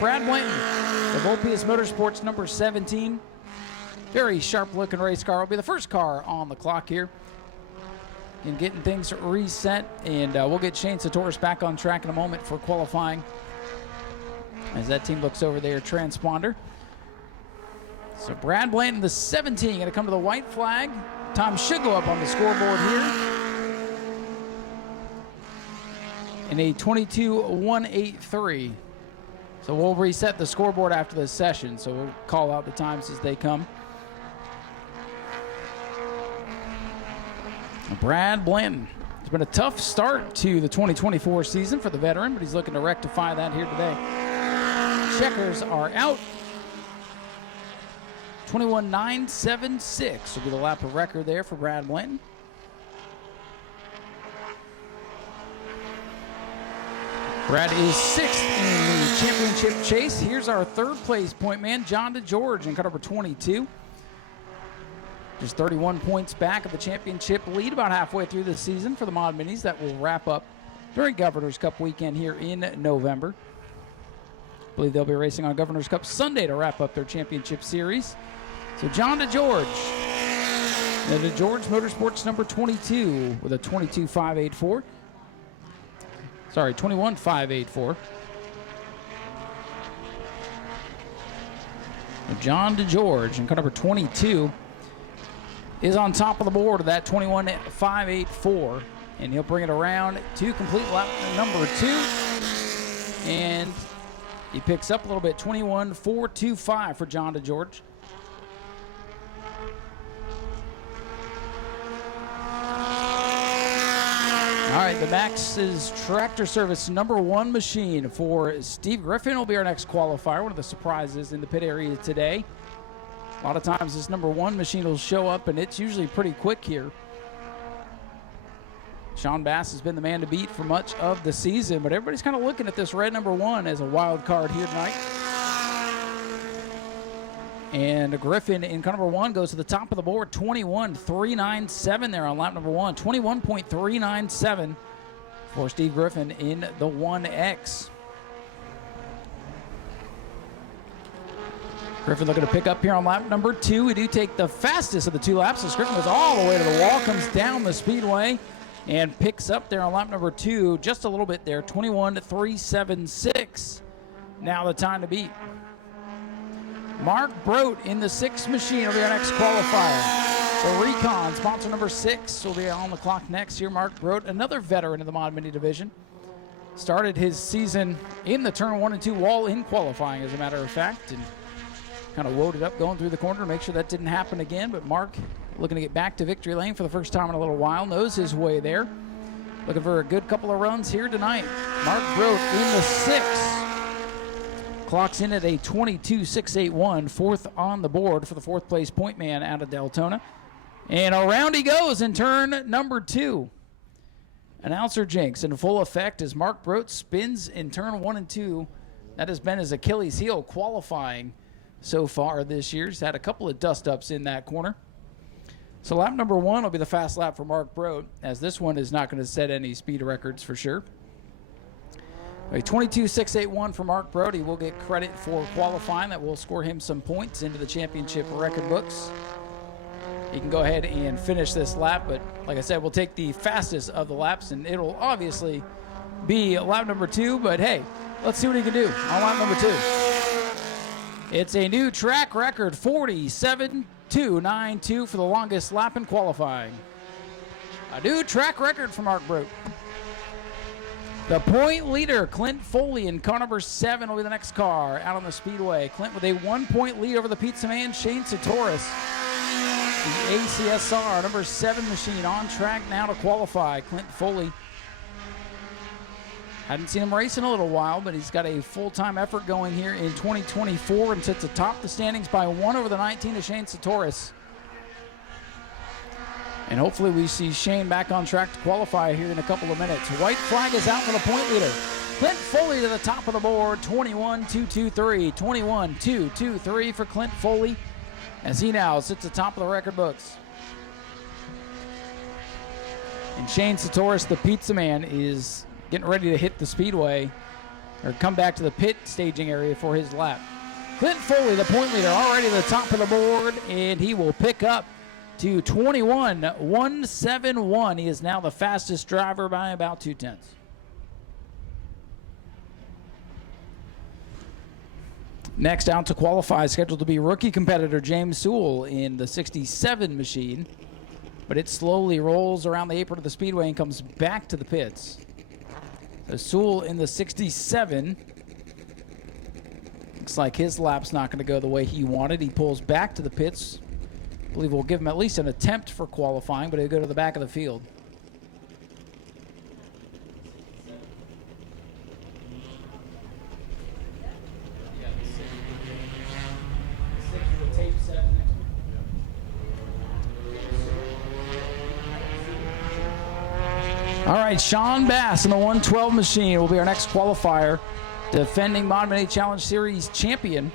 Brad Linton, the Vulpius Motorsports number 17. Very sharp-looking race car. Will be the first car on the clock here. And getting things reset, and we'll get Shane Satoris back on track in a moment for qualifying as that team looks over their transponder. So Brad Blanton, the 17, going to come to the white flag. Time should go up on the scoreboard here. In a 22.183. So we'll reset the scoreboard after this session, so we'll call out the times as they come. Brad Blanton. It's been a tough start to the 2024 season for the veteran, but he's looking to rectify that here today. Checkers are out. 21.976 will be the lap of record there for Brad Blanton. Brad is 6th in the championship chase. Here's our third place point man, John DeGeorge, in car number 22. Just 31 points back of the championship lead about halfway through the season for the Mod Minis. That will wrap up during Governor's Cup weekend here in November. I believe they'll be racing on Governor's Cup Sunday to wrap up their championship series. So John DeGeorge, the DeGeorge Motorsports number 22 with a 22.584. Sorry, 21.584. John DeGeorge in car number 22 is on top of the board of that 21.584, and he'll bring it around to complete lap number 2, and he picks up a little bit, 21.425 for John DeGeorge. All right, the Max's Tractor Service number 1 machine for Steve Griffin will be our next qualifier. One of the surprises in the pit area today. A lot of times this number 1 machine will show up, and it's usually pretty quick here. Shawn Bass has been the man to beat for much of the season, but everybody's kind of looking at this red number 1 as a wild card here tonight. And Griffin in car number 1 goes to the top of the board, 21.397 there on lap number 1. 21.397 for Steve Griffin in the 1X. Griffin looking to pick up here on lap number 2. We do take the fastest of the 2 laps as Griffin goes all the way to the wall, comes down the speedway, and picks up there on lap number 2 just a little bit there, 21.376. Now the time to beat. Mark Brote in the 6th machine will be our next qualifier. The Recon, sponsor number 6, will be on the clock next year. Mark Brote, another veteran of the Mod Mini division. Started his season in the turn 1 and 2 wall in qualifying, as a matter of fact, and kind of loaded up going through the corner to make sure that didn't happen again. But Mark, looking to get back to victory lane for the first time in a little while, knows his way there. Looking for a good couple of runs here tonight. Mark Brote in the 6th. Clocks in at a 22.681, 4th on the board for the 4th place point man out of Deltona. And around he goes in turn number 2. Announcer jinx in full effect as Mark Brote spins in turn 1 and 2. That has been his Achilles heel qualifying so far this year. He's had a couple of dust-ups in that corner. So lap number 1 will be the fast lap for Mark Brote, as this one is not going to set any speed records for sure. A 22.681 for Mark Brote. He will get credit for qualifying. That will score him some points into the championship record books. He can go ahead and finish this lap, but like I said, we'll take the fastest of the laps, and it'll obviously be lap number 2, but hey, let's see what he can do on lap number 2. It's a new track record, 47.292 for the longest lap in qualifying. A new track record for Mark Brote. The point leader, Clint Foley, in car number 7 will be the next car out on the speedway. Clint with a 1-point lead over the pizza man, Shane Satoris. The ACSR number 7 machine on track now to qualify. Clint Foley. Hadn't seen him race in a little while, but he's got a full-time effort going here in 2024 and sits atop the standings by 1 over the 19 of Shane Satoris. And hopefully we see Shane back on track to qualify here in a couple of minutes. White flag is out for the point leader. Clint Foley to the top of the board, 21.223. 21.223 for Clint Foley as he now sits atop of the record books. And Shane Satoris, the pizza man, is getting ready to hit the speedway. or come back to the pit staging area for his lap. Clint Foley, the point leader, already at the top of the board, and he will pick up to 21.171. He is now the fastest driver by about 0.2. Next out to qualify, scheduled to be rookie competitor James Sewell in the 67 machine, but it slowly rolls around the apron of the speedway and comes back to the pits. So Sewell in the 67. Looks like his lap's not going to go the way he wanted. He pulls back to the pits. I believe we'll give him at least an attempt for qualifying, but he'll go to the back of the field. All right, Shawn Bass in the 112 machine will be our next qualifier, defending Mod Mini Challenge Series champion.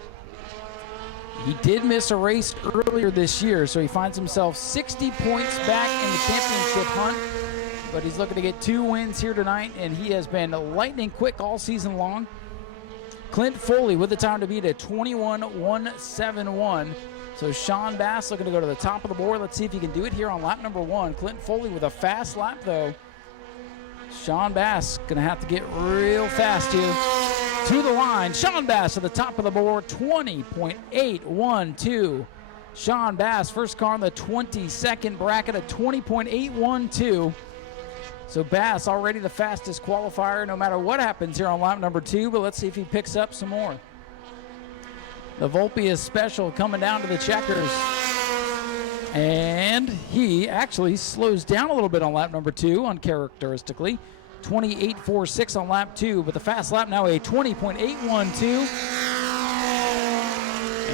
He did miss a race earlier this year, so he finds himself 60 points back in the championship hunt, but he's looking to get 2 wins here tonight, and he has been lightning quick all season long. Clint Foley with the time to beat at 21.171. So Shawn Bass looking to go to the top of the board. Let's see if he can do it here on lap number 1. Clint Foley with a fast lap, though. Shawn Bass going to have to get real fast here to the line. Shawn Bass at the top of the board, 20.812. Shawn Bass, first car in the 22nd bracket at 20.812. So Bass already the fastest qualifier no matter what happens here on lap number 2, but let's see if he picks up some more. The Vulpia Special coming down to the checkers. And he actually slows down a little bit on lap number 2 uncharacteristically. 28.46 on lap 2, but the fast lap now a 20.812.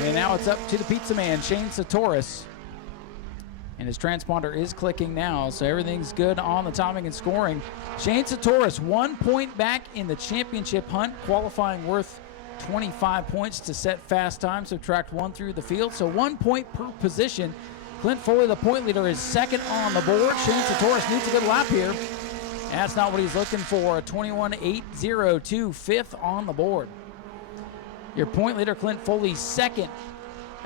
And now it's up to the pizza man, Shane Satoris. And his transponder is clicking now, so everything's good on the timing and scoring. Shane Satoris, 1 point back in the championship hunt, qualifying worth 25 points to set fast time, subtract 1 through the field, so 1 point per position. Clint Foley, the point leader, is second on the board. Shane Satoris needs a good lap here. That's not what he's looking for. A 21.802, fifth on the board. Your point leader, Clint Foley, second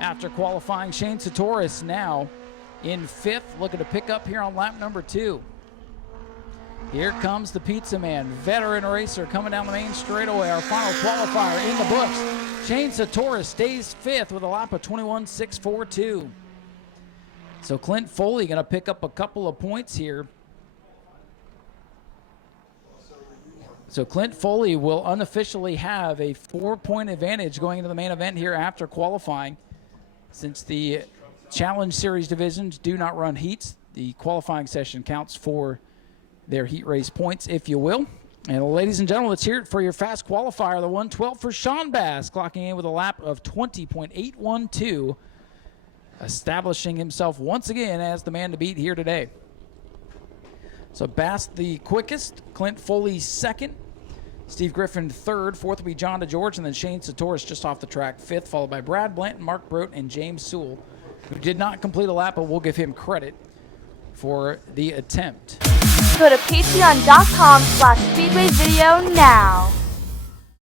after qualifying. Shane Satoris now in fifth, looking to pick up here on lap number 2. Here comes the pizza man, veteran racer coming down the main straightaway. Our final qualifier in the books. Shane Satoris stays fifth with a lap of 21.642. So Clint Foley going to pick up a couple of points here. So Clint Foley will unofficially have a 4-point advantage going into the main event here after qualifying. Since the Challenge Series divisions do not run heats, the qualifying session counts for their heat race points, if you will. And ladies and gentlemen, let's hear it for your fast qualifier, the 112 for Shawn Bass, clocking in with a lap of 20.812. Establishing himself once again as the man to beat here today. So Bass the quickest, Clint Foley second, Steve Griffin third, fourth will be John DeGeorge, and then Shane Satoris just off the track fifth, followed by Brad Blanton, Mark Brote, and James Sewell, who did not complete a lap, but we'll give him credit for the attempt. Go to patreon.com/speedwayvideo now.